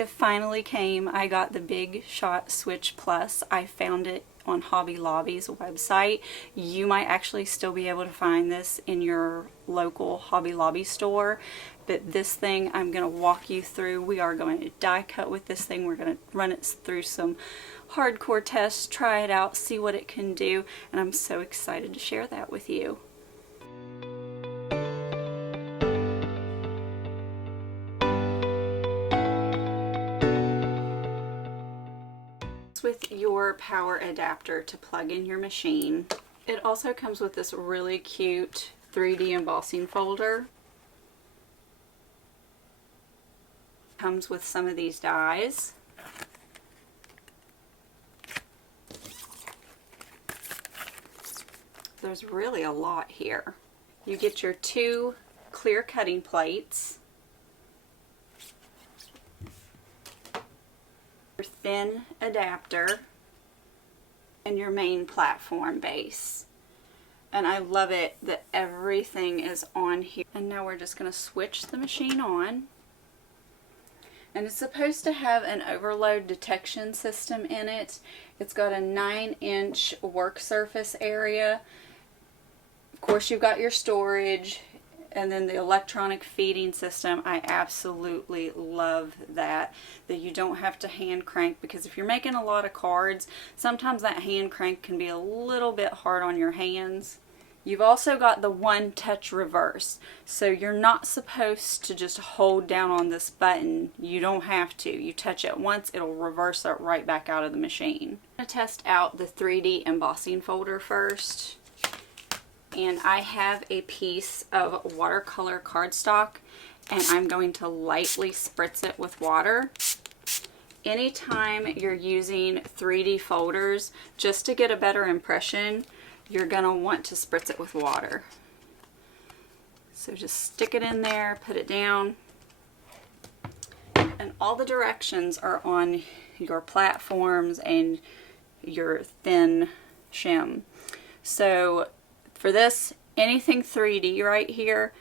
It finally came. I got the Big Shot Switch Plus. I found it on Hobby Lobby's website. You might actually still be able to find this in your local Hobby Lobby store, but this thing I'm going to walk you through. We are going to die cut with this thing. We're going to run it through some hardcore tests, try it out, see what it can do, and I'm so excited to share that with you. With your power adapter to plug in your machine. It also comes with this really cute 3D embossing folder. Comes with some of these dies. There's really a lot here. You get your 2 clear cutting plates, your thin adapter, and your main platform base. And I love it that everything is on here. And now we're just going to switch the machine on. And it's supposed to have an overload detection system in it. It's got a 9-inch work surface area. Of course, you've got your storage and then the electronic feeding system. I absolutely love that you don't have to hand crank, because if you're making a lot of cards, sometimes that hand crank can be a little bit hard on your hands. You've also got the one touch reverse, so you're not supposed to just hold down on this button. You don't have to. You touch it once, it'll reverse it right back out of the machine. I'm going to test out the 3D embossing folder first. And I have a piece of watercolor cardstock, and I'm going to lightly spritz it with water. Anytime you're using 3D folders, just to get a better impression, you're going to want to spritz it with water. So just stick it in there, put it down, and all the directions are on your platforms and your thin shim. So for this, anything 3D right here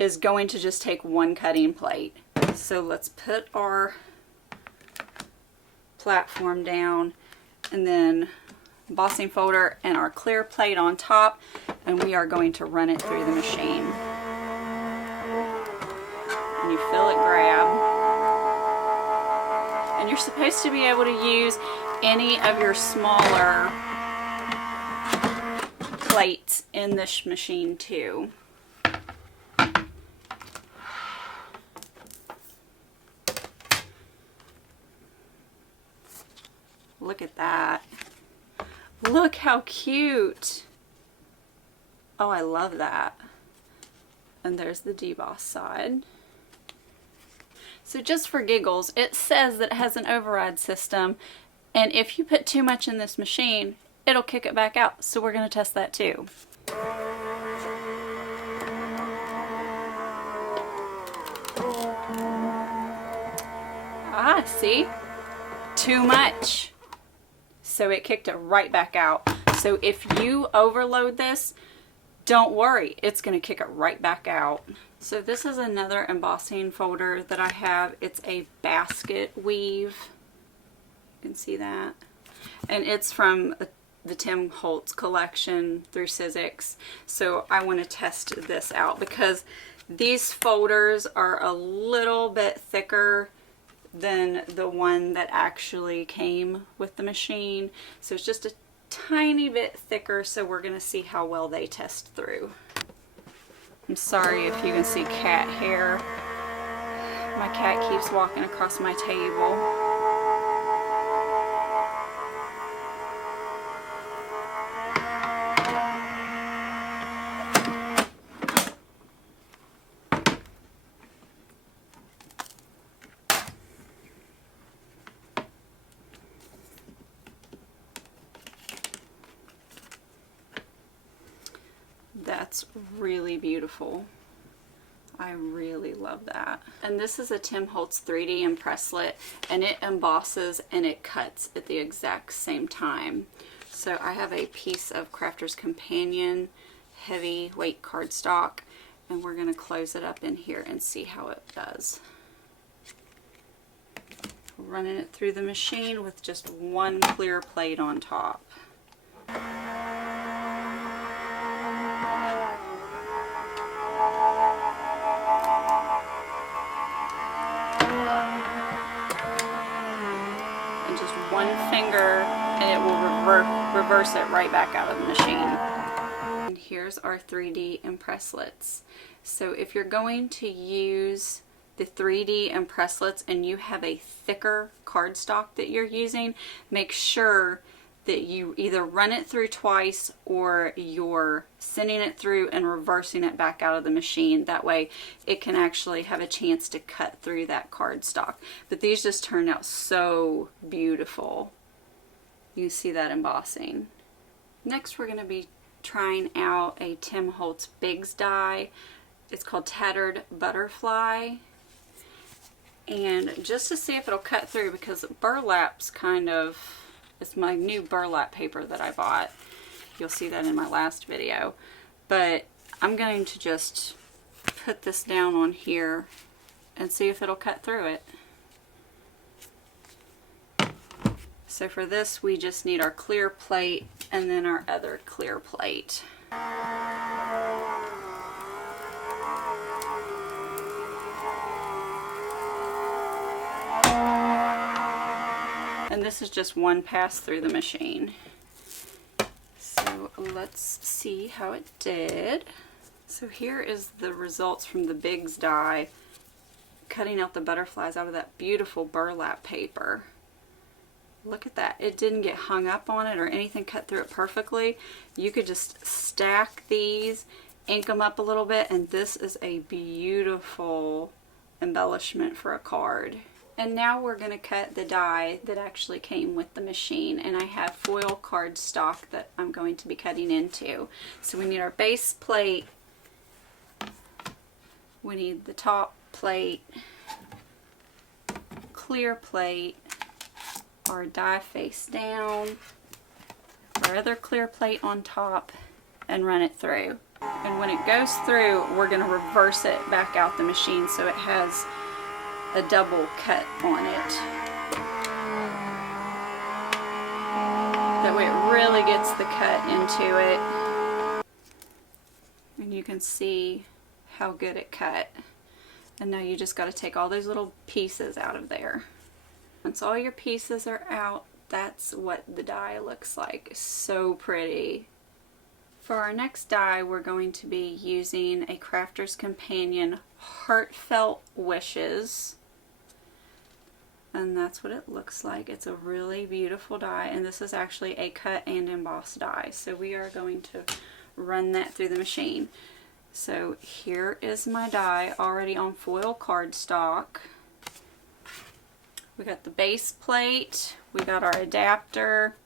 is going to just take 1 cutting plate. So let's put our platform down, and then embossing folder and our clear plate on top, and we are going to run it through the machine. And you feel it grab. And you're supposed to be able to use any of your smaller plates in this machine too. Look at that. Look how cute. Oh, I love that. And there's the deboss side. So just for giggles, it says that it has an override system, and if you put too much in this machine, it'll kick it back out. So we're going to test that too. Ah, see? Too much. So it kicked it right back out. So if you overload this, don't worry, it's going to kick it right back out. So this is another embossing folder that I have. It's a basket weave. You can see that. And it's from the Tim Holtz collection through Sizzix. So I want to test this out because these folders are a little bit thicker than the one that actually came with the machine. So it's just a tiny bit thicker, so we're going to see how well they test through. I'm sorry if you can see cat hair. My cat keeps walking across my table. That's really beautiful. I really love that. And this is a Tim Holtz 3D Impresslit, and it embosses and it cuts at the exact same time. So I have a piece of Crafter's Companion heavyweight cardstock, and we're going to close it up in here and see how it does. running it through the machine with just one clear plate on top. And just one finger and it will reverse it right back out of the machine. And here's our 3D Impresslits. So if you're going to use the 3D Impresslits and you have a thicker cardstock that you're using, make sure that you either run it through twice or you're sending it through and reversing it back out of the machine. That way it can actually have a chance to cut through that cardstock. But these just turned out so beautiful. You see that embossing. Next we're going to be trying out a Tim Holtz Bigz Die. It's called Tattered Butterfly. And just to see if it'll cut through, because burlap's kind of, it's my new burlap paper that I bought. You'll see that in my last video. But I'm going to just put this down on here and see if it'll cut through it. So for this we just need our clear plate and then our other clear plate. And this is just one pass through the machine. So let's see how it did. So here is the results from the Bigz Die, cutting out the butterflies out of that beautiful burlap paper. Look at that. It didn't get hung up on it or anything, cut through it perfectly. You could just stack these, ink them up a little bit, and this is a beautiful embellishment for a card. And now we're going to cut the die that actually came with the machine, and I have foil cardstock that I'm going to be cutting into. So we need our base plate, we need the top plate, clear plate, our die face down, our other clear plate on top, and run it through. And when it goes through, we're going to reverse it back out the machine so it has a double cut on it. That way it really gets the cut into it. And you can see how good it cut. And now you just got to take all those little pieces out of there. Once all your pieces are out, that's what the die looks like. So pretty. For our next die, we're going to be using a Crafter's Companion Heartfelt Wishes. And that's what it looks like. It's a really beautiful die, and this is actually a cut and emboss die. So we are going to run that through the machine. So here is my die already on foil cardstock. We got the base plate, we got our adapter,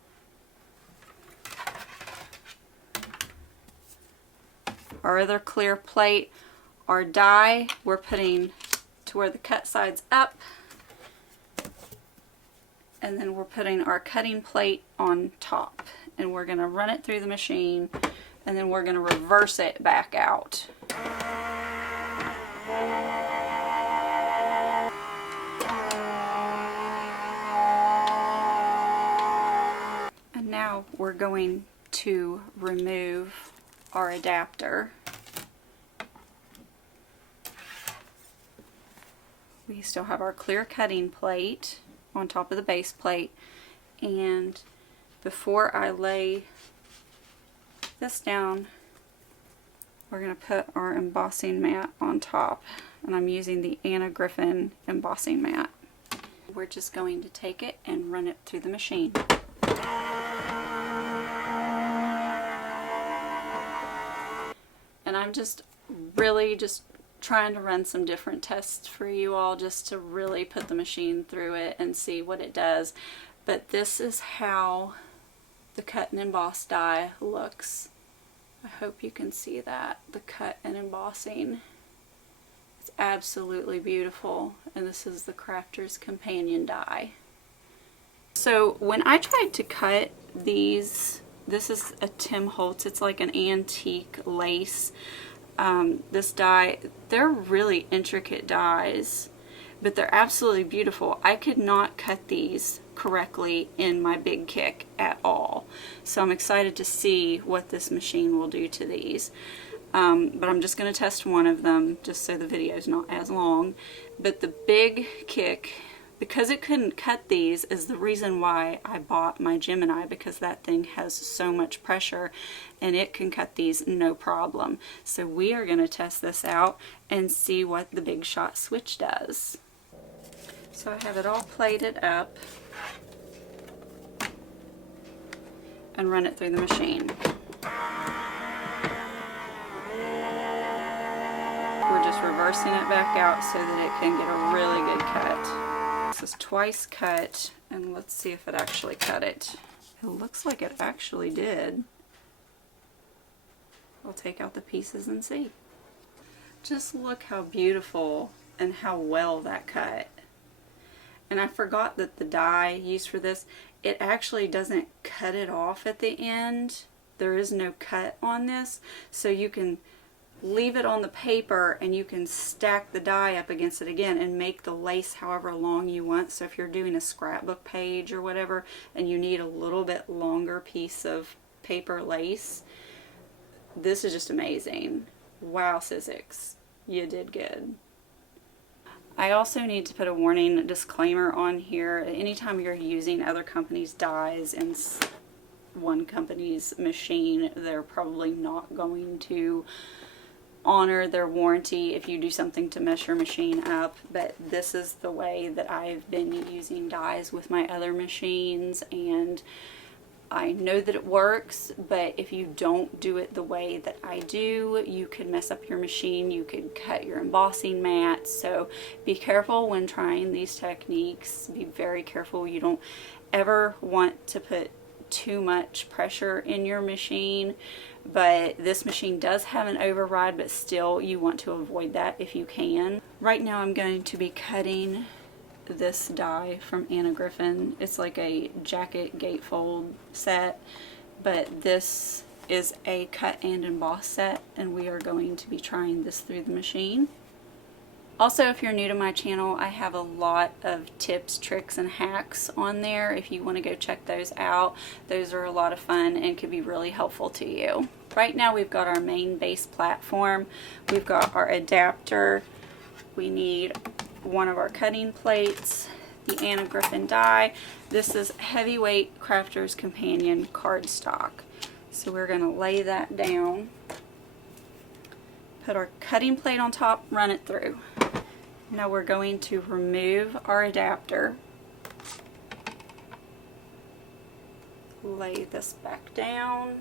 our other clear plate, our die we're putting to where the cut side's up, and then we're putting our cutting plate on top, and we're going to run it through the machine, and then we're going to reverse it back out. And now we're going to remove our adapter. We still have our clear cutting plate on top of the base plate, and before I lay this down, we're going to put our embossing mat on top, and I'm using the Anna Griffin embossing mat. We're just going to take it and run it through the machine. And I'm just really trying to run some different tests for you all, just to really put the machine through it and see what it does. But this is how the cut and emboss die looks. I hope you can see that, the cut and embossing. It's absolutely beautiful, and this is the Crafter's Companion die. So when I tried to cut these, this is a Tim Holtz, it's like an antique lace. This die, they're really intricate dies, but they're absolutely beautiful. I could not cut these correctly in my big kick at all. So I'm excited to see what this machine will do to these. But I'm just going to test one of them just so the video is not as long. But the big kick, because it couldn't cut these, is the reason why I bought my Gemini, because that thing has so much pressure and it can cut these no problem. So we are going to test this out and see what the Big Shot switch does. So I have it all plated up and run it through the machine. We're just reversing it back out so that it can get a really good cut. This is twice cut, and let's see if it actually cut it. It looks like it actually did. I'll take out the pieces and see. Just look how beautiful and how well that cut. And I forgot that the die used for this, it actually doesn't cut it off at the end. There is no cut on this, so you can leave it on the paper and you can stack the die up against it again and make the lace however long you want. So if you're doing a scrapbook page or whatever and you need a little bit longer piece of paper lace, this is just amazing. Wow, Sizzix, you did good. I also need to put a warning disclaimer on here. Anytime you're using other companies' dies in one company's machine, they're probably not going to honor their warranty if you do something to mess your machine up. But this is the way that I've been using dies with my other machines, and I know that it works, but if you don't do it the way that I do, you could mess up your machine, you could cut your embossing mat. So be careful when trying these techniques. Be very careful. You don't ever want to put too much pressure in your machine, but this machine does have an override, but still you want to avoid that if you can. Right now I'm going to be cutting this die from Anna Griffin. It's like a jacket gatefold set, but this is a cut and emboss set, and we are going to be trying this through the machine. Also, if you're new to my channel, I have a lot of tips, tricks, and hacks on there. If you want to go check those out, those are a lot of fun and could be really helpful to you. Right now we've got our main base platform, we've got our adapter, we need one of our cutting plates, the Anna Griffin die. This is Heavyweight Crafter's Companion cardstock. So we're going to lay that down, put our cutting plate on top, run it through. Now we're going to remove our adapter, lay this back down.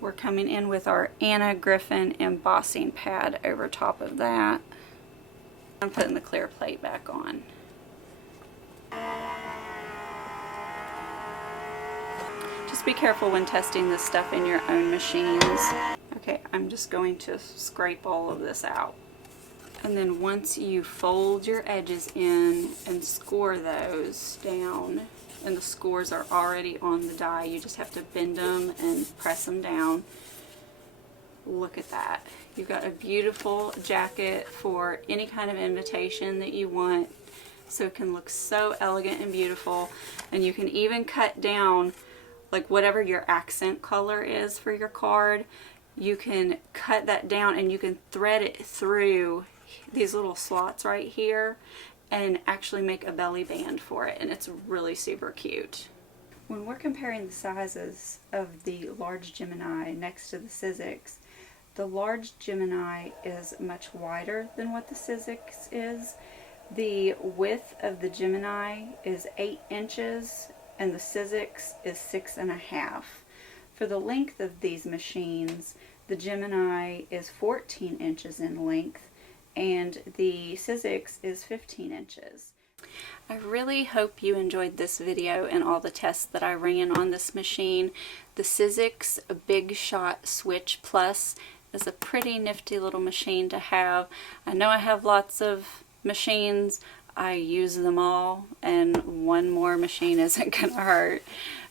We're coming in with our Anna Griffin embossing pad over top of that. I'm putting the clear plate back on. Just be careful when testing this stuff in your own machines. Okay, I'm just going to scrape all of this out. And then once you fold your edges in and score those down, and the scores are already on the die, you just have to bend them and press them down. Look at that. You've got a beautiful jacket for any kind of invitation that you want, so it can look so elegant and beautiful. And you can even cut down like whatever your accent color is for your card. You can cut that down and you can thread it through these little slots right here and actually make a belly band for it, and it's really super cute. When we're comparing the sizes of the large Gemini next to the Sizzix, the large Gemini is much wider than what the Sizzix is. The width of the Gemini is 8 inches and the Sizzix is 6.5. For the length of these machines, the Gemini is 14 inches in length and the Sizzix is 15 inches. I really hope you enjoyed this video and all the tests that I ran on this machine. The Sizzix Big Shot Switch Plus is a pretty nifty little machine to have. I know I have lots of machines. I use them all, and one more machine isn't gonna hurt.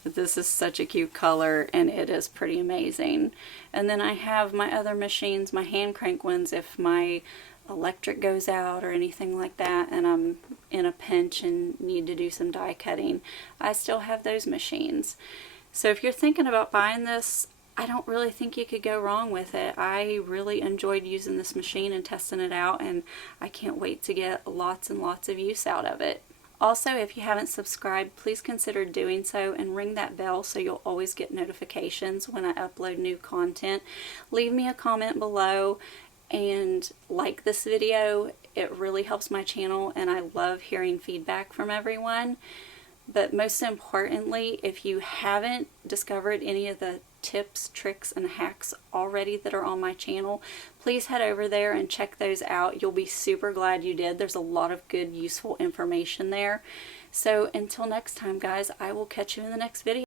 This is such a cute color and it is pretty amazing. And then I have my other machines, my hand crank ones, if my electric goes out or anything like that and I'm in a pinch and need to do some die cutting, I still have those machines. So if you're thinking about buying this, I don't really think you could go wrong with it. I really enjoyed using this machine and testing it out, and I can't wait to get lots and lots of use out of it. Also, if you haven't subscribed, please consider doing so and ring that bell so you'll always get notifications when I upload new content. Leave me a comment below and like this video. It really helps my channel and I love hearing feedback from everyone. But most importantly, if you haven't discovered any of the tips, tricks, and hacks already that are on my channel, please head over there and check those out. You'll be super glad you did. There's a lot of good, useful information there. So until next time, guys, I will catch you in the next video.